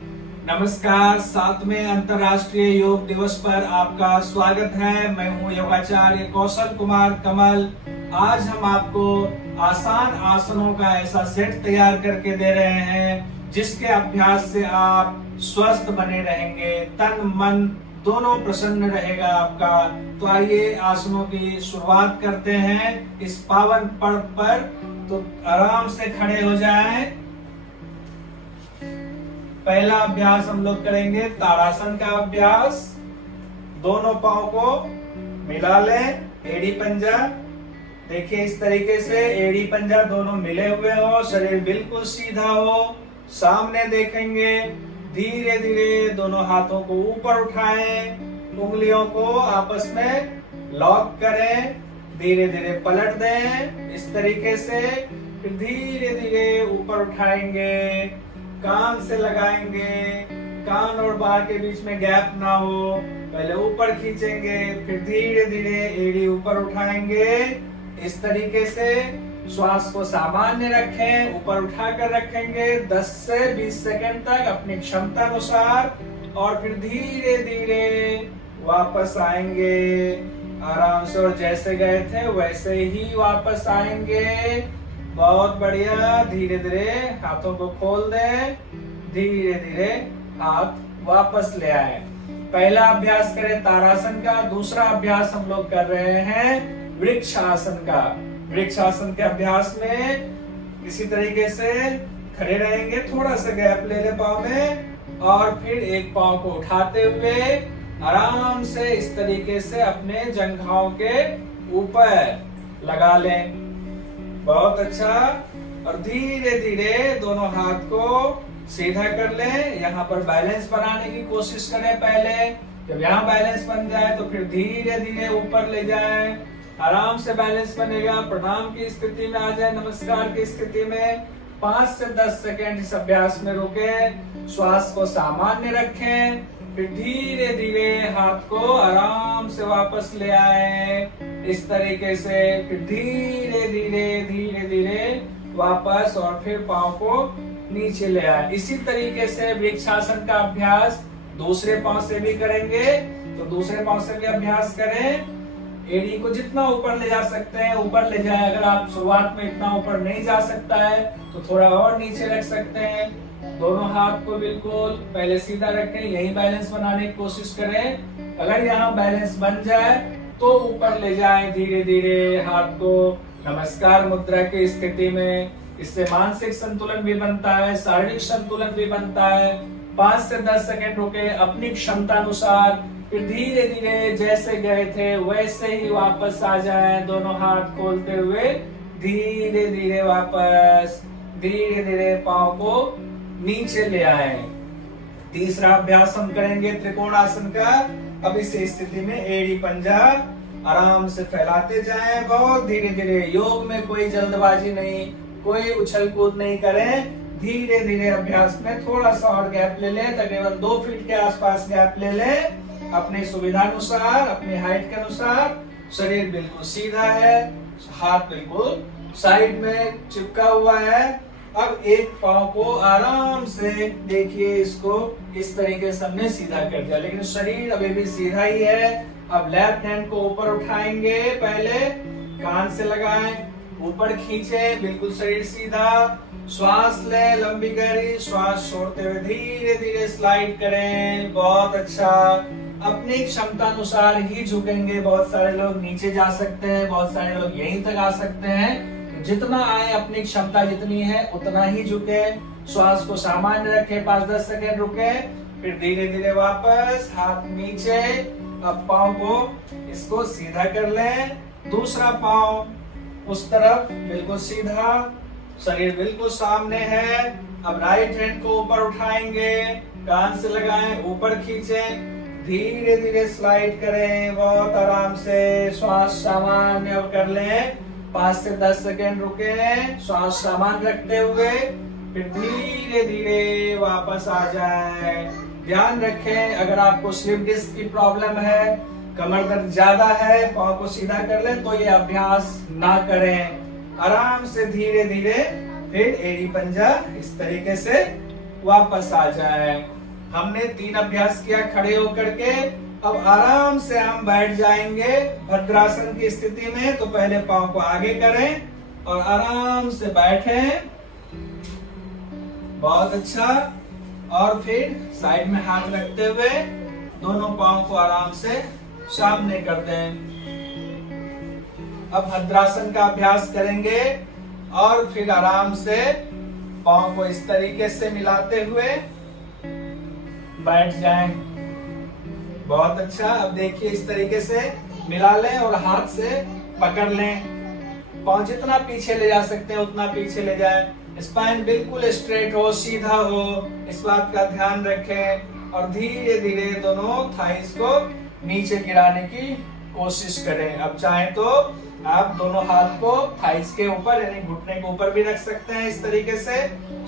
नमस्कार। 7वें अंतर्राष्ट्रीय योग दिवस पर आपका स्वागत है। मैं हूँ योगाचार्य कौशल कुमार कमल। आज हम आपको आसान आसनों का ऐसा सेट तैयार करके दे रहे हैं जिसके अभ्यास से आप स्वस्थ बने रहेंगे, तन मन दोनों प्रसन्न रहेगा आपका। तो आइए आसनों की शुरुआत करते हैं इस पावन पर्व पर। तो आराम से खड़े हो जाएं। पहला अभ्यास हम लोग करेंगे ताड़ासन का अभ्यास। दोनों पांव को मिला लें, एड़ी पंजा। देखिए इस तरीके से एड़ी पंजा दोनों मिले हुए हो, शरीर बिल्कुल सीधा हो। सामने देखेंगे, धीरे धीरे दोनों हाथों को ऊपर उठाएं, उंगलियों को आपस में लॉक करें, धीरे धीरे पलट दें इस तरीके से। फिर धीरे धीरे ऊपर उठाएंगे, कान से लगाएंगे, कान और बार के बीच में गैप ना हो। पहले ऊपर खींचेंगे, फिर धीरे धीरे एड़ी ऊपर उठाएंगे इस तरीके से। श्वास को सामान्य रखें, ऊपर उठाकर रखेंगे 10 से 20 सेकंड तक अपनी क्षमता अनुसार, और फिर धीरे धीरे वापस आएंगे आराम से, और जैसे गए थे वैसे ही वापस आएंगे। बहुत बढ़िया। धीरे धीरे हाथों को खोल दें, धीरे धीरे हाथ वापस ले आए। पहला अभ्यास करें ताड़ासन का। दूसरा अभ्यास हम लोग कर रहे हैं वृक्षासन का। वृक्षासन के अभ्यास में इसी तरीके से खड़े रहेंगे, थोड़ा सा गैप ले ले पाँव में, और फिर एक पाँव को उठाते हुए आराम से इस तरीके से अपने जंघाओं के ऊपर लगा लें। बहुत अच्छा। और धीरे धीरे दोनों हाथ को सीधा कर लें। यहाँ पर बैलेंस बनाने की कोशिश करें पहले। जब यहाँ बैलेंस बन जाए तो फिर धीरे धीरे ऊपर ले जाएं। आराम से बैलेंस बनेगा। प्रणाम की स्थिति में आ जाए, नमस्कार की स्थिति में। 5 से 10 सेकेंड इस अभ्यास में रुके, श्वास को सामान्य रखें, फिर धीरे धीरे हाथ को आराम से वापस ले आए इस तरीके से। फिर धीरे धीरे धीरे धीरे वापस, और फिर पाँव को नीचे ले आए। इसी तरीके से वृक्षासन का अभ्यास दूसरे पाँव से भी करेंगे। तो दूसरे पाँव से भी अभ्यास करें। एड़ी को जितना ऊपर ले जा सकते हैं ऊपर ले जाए। अगर आप शुरुआत में इतना ऊपर नहीं जा सकता है तो थोड़ा और नीचे रख सकते हैं। दोनों हाथ को बिल्कुल पहले सीधा रखें, यही बैलेंस बनाने की कोशिश करें। अगर यहाँ बैलेंस बन जाए तो ऊपर ले जाएं धीरे धीरे हाथ को नमस्कार मुद्रा की स्थिति में। इससे मानसिक संतुलन भी बनता है, शारीरिक संतुलन भी बनता है। 5 से 10 सेकंड रुके अपनी क्षमता अनुसार, फिर धीरे धीरे जैसे गए थे वैसे ही वापस आ जाएं। दोनों हाथ खोलते हुए धीरे धीरे वापस, धीरे धीरे पाँव को नीचे ले आए। तीसरा अभ्यास हम करेंगे त्रिकोणासन का। अब इस स्थिति में एड़ी पंजा आराम से फैलाते जाएं, बहुत धीरे धीरे। योग में कोई जल्दबाजी नहीं, कोई उछल कूद नहीं करें। धीरे धीरे अभ्यास में थोड़ा सा और गैप ले लें, तकरीबन 2 फीट के आसपास गैप ले लें अपनी सुविधा अनुसार, अपनी हाइट के अनुसार। शरीर बिल्कुल सीधा है, हाथ बिल्कुल साइड में चिपका हुआ है। अब एक पाँव को आराम से देखिए, इसको इस तरीके से हमने सीधा कर दिया, लेकिन शरीर अभी भी सीधा ही है। अब लेफ्ट हैंड को ऊपर उठाएंगे, पहले कान से लगाएं, ऊपर खींचे, बिल्कुल शरीर सीधा। श्वास लें लंबी गहरी, श्वास छोड़ते हुए धीरे धीरे स्लाइड करें। बहुत अच्छा। अपनी क्षमता अनुसार ही झुकेंगे। बहुत सारे लोग नीचे जा सकते हैं, बहुत सारे लोग यहीं तक आ सकते हैं। जितना आए अपनी क्षमता जितनी है उतना ही झुके। श्वास को सामान्य रखें, 5-10 सेकंड रुके, फिर धीरे धीरे वापस हाथ नीचे। अब पाँव को इसको सीधा कर लें, दूसरा पाँव उस तरफ बिल्कुल सीधा, शरीर बिल्कुल सामने है। अब राइट हैंड को ऊपर उठाएंगे, कान से लगाएं, ऊपर खींचें, धीरे धीरे स्लाइड करें बहुत आराम से। श्वास सामान्य अब कर लें, 5 से 10 सेकेंड रुके, श्वास सामान्य रखते हुए, फिर धीरे धीरे वापस आ जाए। ध्यान रखें, अगर आपको स्लिप डिस्क की प्रॉब्लम है, कमर दर्द ज्यादा है, पाँव को सीधा कर लें तो ये अभ्यास ना करें। आराम से धीरे धीरे फिर एड़ी पंजा इस तरीके से वापस आ जाए। हमने 3 अभ्यास किया खड़े होकर के। अब आराम से हम बैठ जाएंगे भद्रासन की स्थिति में। तो पहले पांव को आगे करें और आराम से बैठें। बहुत अच्छा। और फिर साइड में हाथ रखते हुए दोनों पांव को आराम से सामने कर दें। अब भद्रासन का अभ्यास करेंगे और फिर आराम से पांव को इस तरीके से मिलाते हुए बैठ जाएं। बहुत अच्छा। अब देखिए इस तरीके से मिला लें और हाथ से पकड़ लें। पांव जितना पीछे ले जा सकते हैं उतना पीछे ले जाएं। स्पाइन बिल्कुल स्ट्रेट हो, सीधा हो, इस बात का ध्यान रखें। और धीरे धीरे दोनों थाइस को नीचे गिराने की कोशिश करें। अब चाहें तो आप दोनों हाथ को थाइस के ऊपर यानी घुटने के ऊपर भी रख सकते हैं। इस तरीके से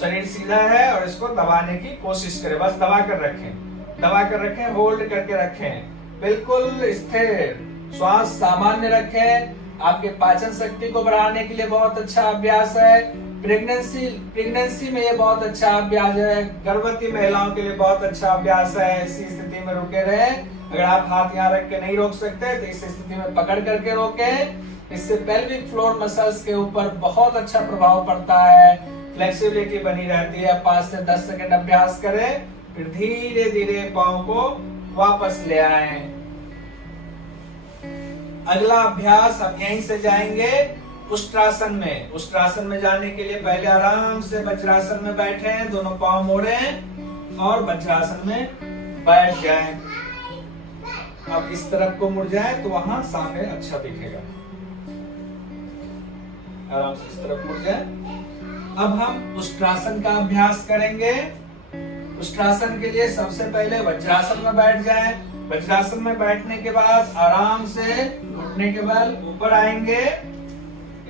शरीर सीधा है और इसको दबाने की कोशिश करें। बस दबा कर रखें, होल्ड करके रखें, बिल्कुल स्थिर। श्वास सामान्य रखें। आपके पाचन शक्ति को बढ़ाने के लिए बहुत अच्छा अभ्यास है। प्रेगनेंसी में ये बहुत अच्छा अभ्यास है। गर्भवती महिलाओं के लिए बहुत अच्छा अभ्यास है। इसी स्थिति में रुके रहें। अगर आप हाथ यहाँ रख के नहीं रोक सकते तो इस स्थिति में पकड़ करके रोकें। इससे पेल्विक फ्लोर मसल्स के ऊपर बहुत अच्छा प्रभाव पड़ता है, फ्लेक्सिबिलिटी बनी रहती है। 5 से 10 सेकंड अभ्यास करें, फिर धीरे धीरे पांव को वापस ले आएं। अगला अभ्यास हम यहीं से जाएंगे उष्ट्रासन में। उष्ट्रासन में जाने के लिए पहले आराम से वज्रासन में बैठें, दोनों पांव मोड़ें और वज्रासन में बैठ जाएं। अब इस तरफ को मुड़ जाए तो वहां सामने अच्छा दिखेगा। आराम से इस तरफ मुड़ जाए। अब हम उष्ट्रासन का अभ्यास करेंगे। उष्ट्रासन के लिए सबसे पहले वज्रासन में बैठ जाएं। वज्रासन में बैठने के बाद आराम से घुटने के बल ऊपर आएंगे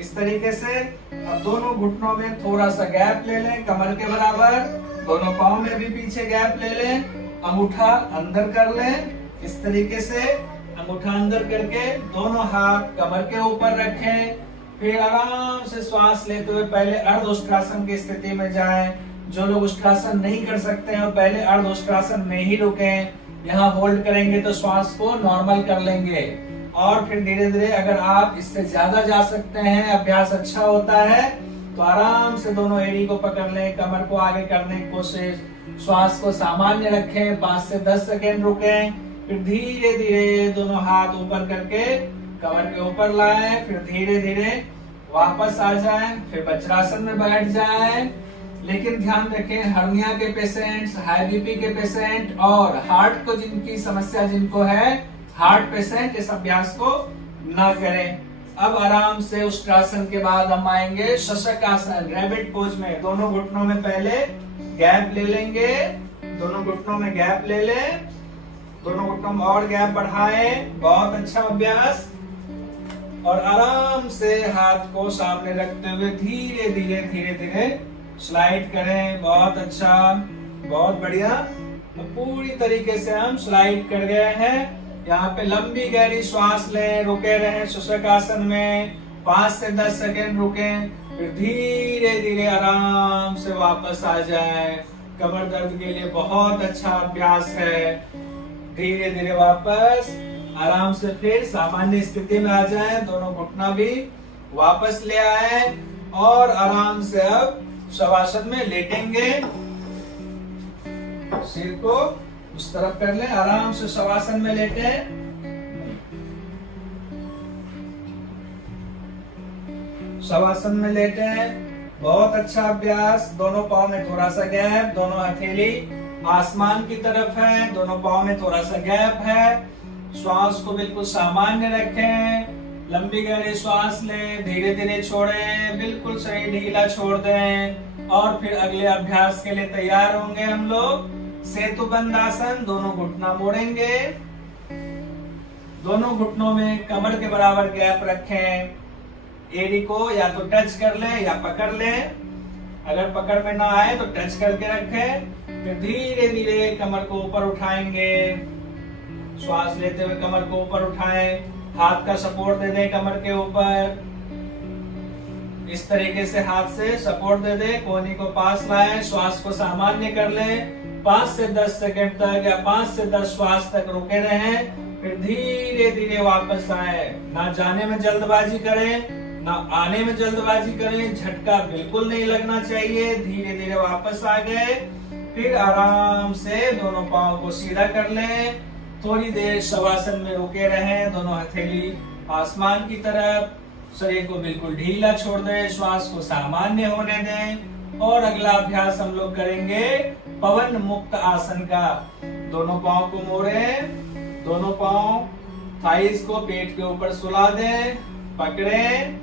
इस तरीके से। अब दोनों घुटनों में थोड़ा सा गैप ले लें कमर के बराबर। दोनों पांव में भी पीछे गैप ले लें। अंगूठा अंदर कर लें इस तरीके से। अंगूठा अंदर करके दोनों हाथ कमर के ऊपर रखें। फिर आराम से श्वास लेते हुए पहले अर्ध उष्ट्रासन की स्थिति में जाएं। जो लोग उष्ट्रासन नहीं कर सकते हैं पहले अर्ध उष्ट्रासन में ही रुकें। यहाँ होल्ड करेंगे तो श्वास को नॉर्मल कर लेंगे और फिर धीरे धीरे अगर आप इससे ज्यादा जा सकते हैं, अभ्यास अच्छा होता है, तो आराम से दोनों एड़ी को पकड़ लें, कमर को आगे करने की कोशिश। श्वास को सामान्य रखें, 5 से 10 सेकेंड रुकें, फिर धीरे धीरे दोनों हाथ ऊपर करके कमर के ऊपर लाएं, फिर धीरे धीरे वापस आ जाएं, फिर वज्रासन में बैठ जाएं। लेकिन ध्यान रखें हर्निया के पेशेंट्स, हाई बीपी के पेशेंट और हार्ट को जिनकी समस्या जिनको है, हार्ट पेशेंट इस अभ्यास को ना करें। अब आराम से उष्ट्रासन के बाद हम आएंगे शशकासन, रैबिट पोज में। दोनों घुटनों में पहले गैप ले लेंगे, दोनों घुटनों में गैप ले लें, दोनों घुटनों में और गैप बढ़ाएं। बहुत अच्छा अभ्यास। और आराम से हाथ को सामने रखते हुए धीरे धीरे धीरे धीरे स्लाइड करें। बहुत अच्छा, बहुत बढ़िया। तो पूरी तरीके से हम स्लाइड कर गए हैं। यहाँ पे लंबी गहरी श्वास लें, रुके रहें शशकासन में, 5 से 10 सेकेंड रुकें, फिर धीरे धीरे आराम से वापस आ जाएं। कमर दर्द के लिए बहुत अच्छा अभ्यास है। धीरे धीरे वापस आराम से फिर सामान्य स्थिति में आ जाएं। दोनों घुटना भी वापस ले आए और आराम से अब शवासन में लेटेंगे। सिर को उस तरफ कर लें, आराम से शवासन में लेटे। शवासन में लेटे। बहुत अच्छा अभ्यास। दोनों पांव में थोड़ा सा गैप, दोनों हथेली आसमान की तरफ है, दोनों पांव में थोड़ा सा गैप है। श्वास को बिल्कुल सामान्य रखें। लंबी गहरी श्वास लें, धीरे धीरे छोड़ें, बिल्कुल शरीर ढीला छोड़ दें और फिर अगले अभ्यास के लिए तैयार होंगे हम लोग। सेतुबंध आसन। दोनों घुटना मोड़ेंगे, दोनों घुटनों में कमर के बराबर गैप रखें। एड़ी को या तो टच कर लें या पकड़ लें। अगर पकड़ में ना आए तो टच करके रखें। फिर धीरे धीरे कमर को ऊपर उठाएंगे। श्वास लेते हुए कमर को ऊपर उठाएं, हाथ का सपोर्ट दे दें कमर के ऊपर। इस तरीके से हाथ से सपोर्ट दे दे, कोहनी को पास लाए, श्वास को सामान्य कर ले, 5 से 10 सेकंड तक या 5 से 10 श्वास तक रुके रहें, फिर धीरे धीरे वापस आए। ना जाने में जल्दबाजी करें, ना आने में जल्दबाजी करें, झटका बिल्कुल नहीं लगना चाहिए। धीरे धीरे वापस आ गए, फिर आराम से दोनों पांव को सीधा कर लें, थोड़ी देर शवासन में रुके रहें, दोनों हथेली आसमान की तरफ, शरीर को बिल्कुल ढीला छोड़ दें, श्वास को सामान्य होने दें। और अगला अभ्यास हम लोग करेंगे पवन मुक्त आसन का। दोनों पांव को मोड़ें, दोनों पांव थाइस को पेट के ऊपर सुला दें, पकड़ें,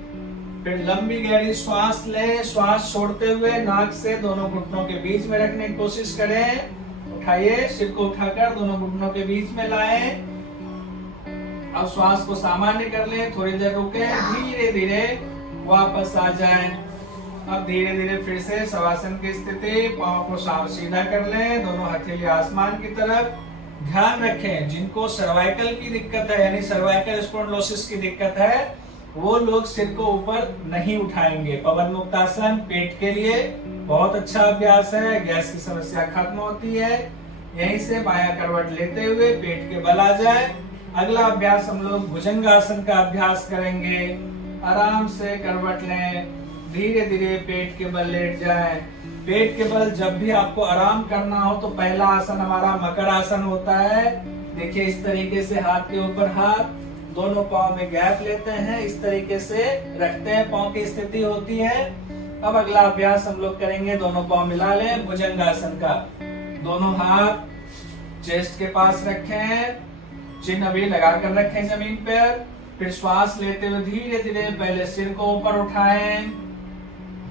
फिर लंबी गहरी श्वास लें, श्वास छोड़ते हुए नाक से दोनों घुटनों के बीच में रखने की कोशिश करें। उठाइए, सिर को उठाकर दोनों घुटनों के बीच में लाएं। अब श्वास को सामान्य कर लें, थोड़ी देर रुके, धीरे धीरे वापस आ जाएं। अब धीरे धीरे फिर से शवासन की स्थिति, पांव को सीधा कर लें, दोनों हथेली आसमान की तरफ। ध्यान रखें, जिनको सर्वाइकल की दिक्कत है यानी सर्वाइकल स्पॉन्डिलोसिस की दिक्कत है, वो लोग सिर को ऊपर नहीं उठाएंगे। पवन मुक्त आसन पेट के लिए बहुत अच्छा अभ्यास है, गैस की समस्या खत्म होती है। यहीं से बायां करवट लेते हुए पेट के बल आ जाए। अगला अभ्यास हम लोग भुजंगासन का अभ्यास करेंगे। आराम से करवट लें, धीरे धीरे पेट के बल लेट जाएं। पेट के बल जब भी आपको आराम करना हो तो पहला आसन हमारा मकर आसन होता है। देखिए, इस तरीके से हाथ के ऊपर हाथ, दोनों पांव में गैप लेते हैं, इस तरीके से रखते हैं, पांव की स्थिति होती है। अब अगला अभ्यास हम लोग करेंगे, दोनों पांव मिला लें, भुजंगासन का। दोनों हाथ चेस्ट के पास रखें, चिन्ह अभी लगा कर रखें जमीन पर। फिर श्वास लेते हुए धीरे धीरे पहले सिर को ऊपर उठाएं,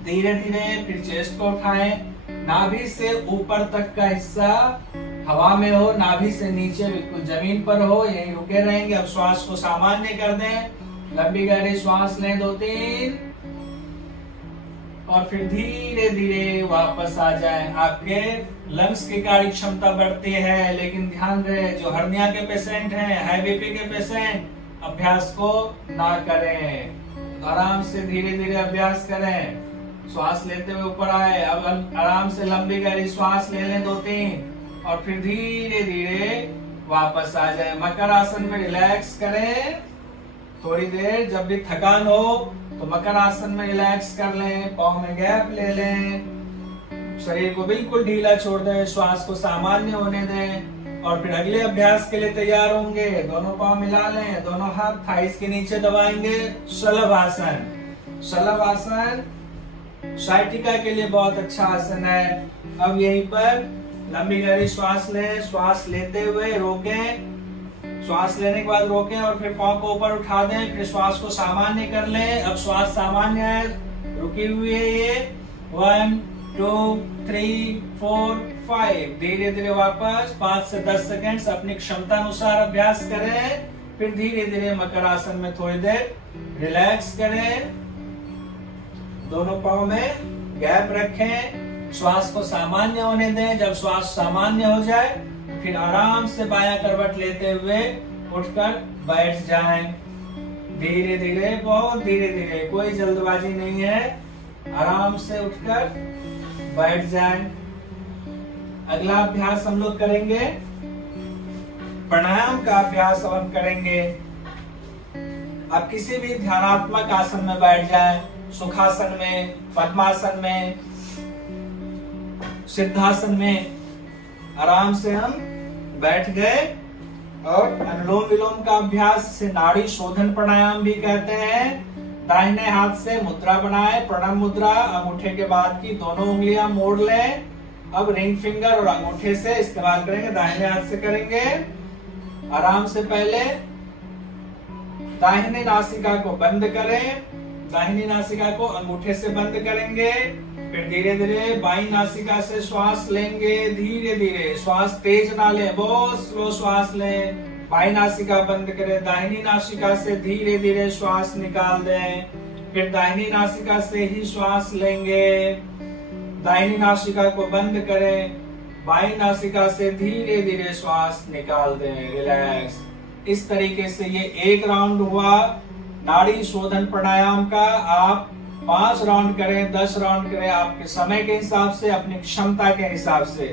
धीरे धीरे फिर चेस्ट को उठाएं। नाभि से ऊपर तक का हिस्सा हवा में हो, नाभि से नीचे बिल्कुल जमीन पर हो, यहीं रुके रहेंगे। अब श्वास को सामान्य कर दें, लंबी गहरी श्वास लें 2-3, और फिर धीरे धीरे वापस आ जाएं। आपके लंग्स की कार्य क्षमता बढ़ती है, लेकिन ध्यान रहे, जो हर्निया के पेशेंट हैं, हाई बीपी के पेशेंट, अभ्यास को ना करें। आराम से धीरे धीरे अभ्यास करें। श्वास लेते हुए ऊपर आए, अब आराम से लंबी गहरी श्वास ले लें 2-3, और फिर धीरे धीरे वापस आ जाए। मकर आसन में रिलैक्स करें थोड़ी देर। जब भी थकान हो तो मकर आसन में रिलैक्स कर लें, पाँव में गैप ले लें, शरीर को बिल्कुल ढीला छोड़ दें, श्वास को सामान्य होने दें। और फिर अगले अभ्यास के लिए तैयार होंगे। दोनों पाँव मिला लें, दोनों हाथ थाइस के नीचे दबाएंगे। शलभ आसन। शलभ आसन साइटिका के लिए बहुत अच्छा आसन है। अब यहीं पर लंबी गहरी श्वास लें, श्वास लेते हुए रोकें, श्वास लेने के बाद रोकें और फिर पांव को ऊपर उठा दें, फिर श्वास को सामान्य कर लें। अब श्वास सामान्य है, रुकी हुई है ये। 1 2 3 4 5, धीरे धीरे वापस 5 से 10 सेकंड अपनी क्षमता अनुसार अभ्यास करें। फिर धीरे धीरे मकर आसन में थोड़ी देर रिलैक्स करें, दोनों पांव में गैप रखें, श्वास को सामान्य होने दें। जब श्वास सामान्य हो जाए फिर आराम से बायां करवट लेते हुए उठकर बैठ जाएं। धीरे धीरे, बहुत धीरे धीरे, कोई जल्दबाजी नहीं है, आराम से उठकर बैठ जाएं। अगला अभ्यास हम लोग करेंगे प्राणायाम का अभ्यास हम करेंगे। आप किसी भी ध्यानात्मक आसन में बैठ जाएं, सुखासन में, पद्मासन में, सिद्धासन में। आराम से हम बैठ गए और अनुलोम विलोम का अभ्यास से नाड़ी शोधन प्राणायाम भी कहते हैं। दाहिने हाथ से मुद्रा बनाए, प्रणव मुद्रा। अंगूठे के बाद की दोनों उंगलियां मोड़ लें। अब रिंग फिंगर और अंगूठे से इस्तेमाल करेंगे, दाहिने हाथ से करेंगे। आराम से पहले दाहिने नासिका को बंद करें, दाहिनी नासिका को अंगूठे से बंद करेंगे। फिर धीरे धीरे बाईं नासिका से श्वास लेंगे, धीरे धीरे, श्वास तेज ना लें, बहुत स्लो श्वास लें। बाईं नासिका बंद करें, दाहिनी नासिका से धीरे धीरे श्वास निकाल दें। फिर दाहिनी नासिका से ही श्वास लेंगे, दाहिनी नासिका को बंद करें, बाईं नासिका से धीरे धीरे श्वास निकाल दें। रिलैक्स। इस तरीके से ये एक राउंड हुआ नाड़ी शोधन प्राणायाम का। आप 5 राउंड करें, 10 राउंड करें, आपके समय के हिसाब से, अपनी क्षमता के हिसाब से।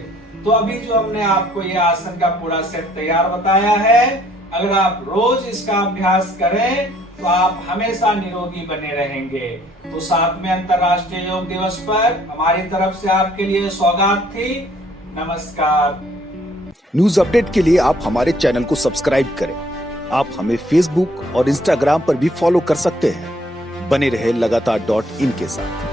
तो अभी जो हमने आपको ये आसन का पूरा सेट तैयार बताया है, अगर आप रोज इसका अभ्यास करें तो आप हमेशा निरोगी बने रहेंगे। तो 7वें अंतर्राष्ट्रीय योग दिवस पर हमारी तरफ से आपके लिए सौगात थी। नमस्कार। न्यूज अपडेट के लिए आप हमारे चैनल को सब्सक्राइब करें। आप हमें फेसबुक और इंस्टाग्राम पर भी फॉलो कर सकते हैं। बने रहे लगातार .in के साथ।